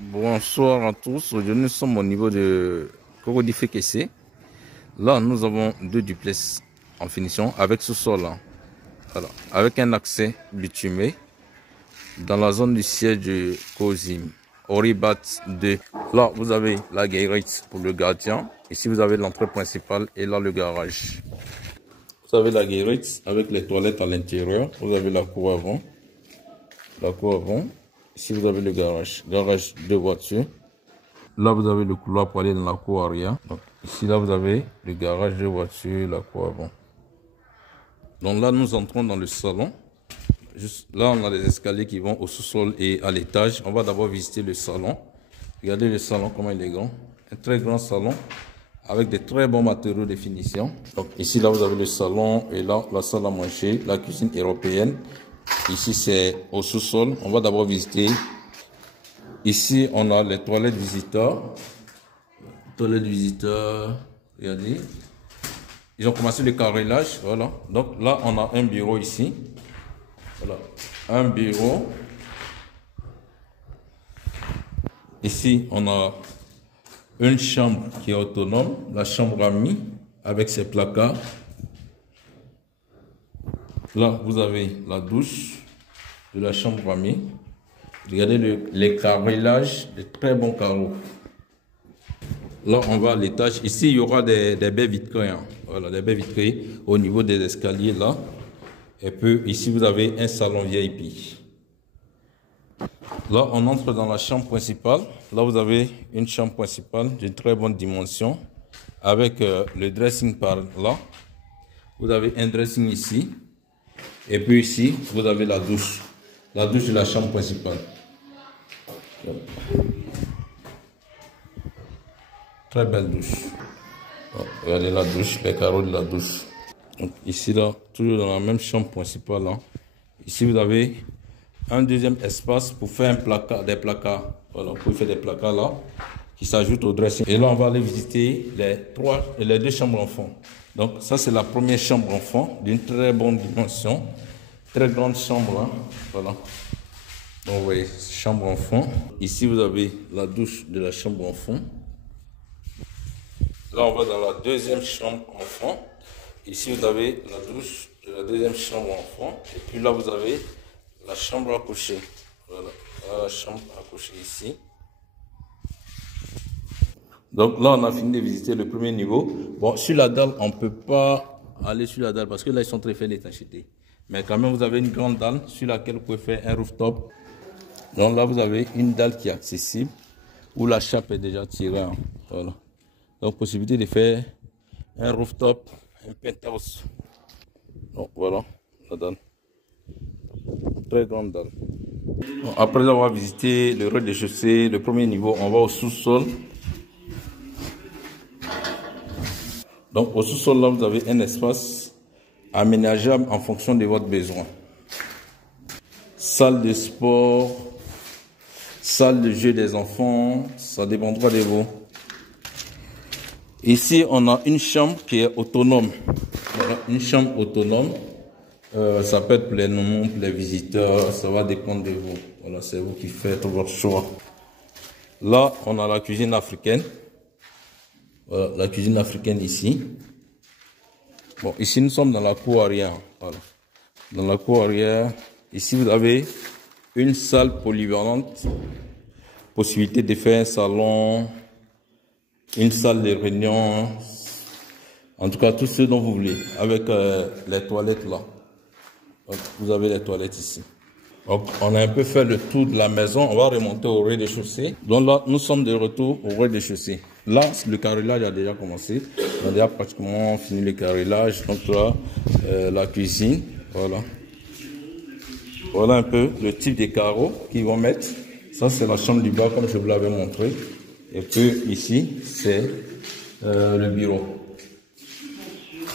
Bonsoir à tous. Aujourd'hui, nous sommes au niveau de Cocody Fekese. Là, nous avons deux duplex en finition avec sous-sol. Voilà. Avec un accès bitumé dans la zone du siège de Kozim. Oribat 2. Là, vous avez la guérite pour le gardien. Ici, vous avez l'entrée principale et là, le garage. Vous avez la guérite avec les toilettes à l'intérieur. Vous avez la cour avant. La cour avant. Ici, vous avez le garage. Garage de voitures. Là, vous avez le couloir pour aller dans la cour arrière. Donc, ici, là, vous avez le garage de voitures, la cour avant. Donc là, nous entrons dans le salon. Juste là, on a les escaliers qui vont au sous-sol et à l'étage. On va d'abord visiter le salon. Regardez le salon, comment il est grand. Un très grand salon avec de très bons matériaux de finition. Donc ici, là, vous avez le salon et là, la salle à manger, la cuisine européenne. Ici, c'est au sous-sol. On va d'abord visiter. Ici, on a les toilettes visiteurs. Toilettes visiteurs, regardez. Ils ont commencé le carrelage, voilà. Donc là, on a un bureau ici. Voilà, un bureau. Ici, on a une chambre qui est autonome, la chambre amie, avec ses placards. Là, vous avez la douche de la chambre amie. Regardez les carrelages, de très bons carreaux. Là, on va à l'étage. Ici, il y aura des baies vitrées. Hein. Voilà, des baies vitrées au niveau des escaliers là. Et puis, ici, vous avez un salon VIP. Là, on entre dans la chambre principale. Là, vous avez une chambre principale d'une très bonne dimension avec le dressing par là. Vous avez un dressing ici. Et puis ici, vous avez la douche. La douche de la chambre principale. Très belle douche. Bon, regardez la douche, les carreaux de la douche. Donc ici, là, toujours dans la même chambre principale. Là. Ici, vous avez un deuxième espace pour faire un placard, des placards. Voilà, vous pouvez faire des placards là, qui s'ajoutent au dressing. Et là, on va aller visiter les deux chambres enfants. Donc ça, c'est la première chambre enfant d'une très bonne dimension. Très grande chambre. Hein. Voilà. Donc, vous voyez, chambre enfant. Ici, vous avez la douche de la chambre enfant. Là, on va dans la deuxième chambre enfant. Ici, vous avez la douche de la deuxième chambre enfant. Et puis là, vous avez la chambre à coucher. Voilà, la chambre à coucher ici. Donc là, on a fini de visiter le premier niveau. Bon, sur la dalle, on ne peut pas aller sur la dalle parce que là, ils sont très faits d'étanchéité. Mais quand même, vous avez une grande dalle sur laquelle vous pouvez faire un rooftop. Donc là, vous avez une dalle qui est accessible où la chape est déjà tirée. Hein. Voilà. Donc, possibilité de faire un rooftop, un penthouse. Donc, voilà la dalle. Très grande dalle. Bon, après avoir visité le rez-de-chaussée, le premier niveau, on va au sous-sol. Donc, au sous-sol, là, vous avez un espace aménageable en fonction de votre besoin. Salle de sport, salle de jeu des enfants, ça dépendra de vous. Ici, on a une chambre qui est autonome. Voilà, une chambre autonome. Ça peut être pour les noms, pour les visiteurs, ça va dépendre de vous. Voilà, c'est vous qui faites votre choix. Là, on a la cuisine africaine. Voilà, la cuisine africaine ici. Bon, ici, nous sommes dans la cour arrière. Voilà. Dans la cour arrière, ici, vous avez une salle polyvalente. Possibilité de faire un salon, une salle de réunion. En tout cas, tout ce dont vous voulez. Avec les toilettes là. Donc, vous avez les toilettes ici. Donc, on a un peu fait le tour de la maison. On va remonter au rez-de-chaussée. Donc là, nous sommes de retour au rez-de-chaussée. Là, le carrelage a déjà commencé. On a déjà pratiquement fini le carrelage. Donc là, la cuisine. Voilà. Voilà un peu le type de carreaux qu'ils vont mettre. Ça, c'est la chambre du bas, comme je vous l'avais montré. Et puis ici, c'est le bureau.